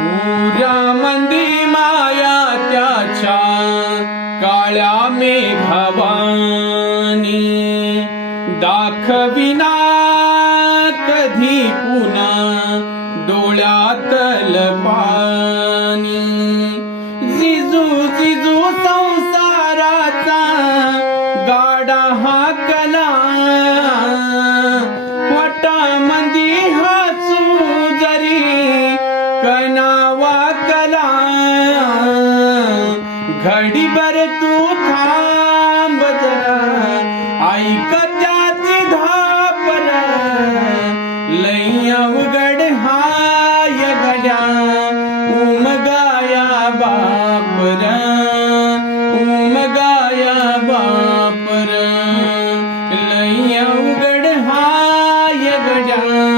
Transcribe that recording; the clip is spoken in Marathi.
पुऱ्या मंदी माया त्याच्या काळ्या मेघवानी दाखविना कधी पुन्हा डोळ्यातल पाणी जिजू जिजू संसाराचा गाडा हा कला. कनावा कला घडीभर तू थांब जरा ऐक त्याची धापर लय अवघड हाय गड्या उमगाया बापर उमगाया बापर लय अवघड हाय गड्या.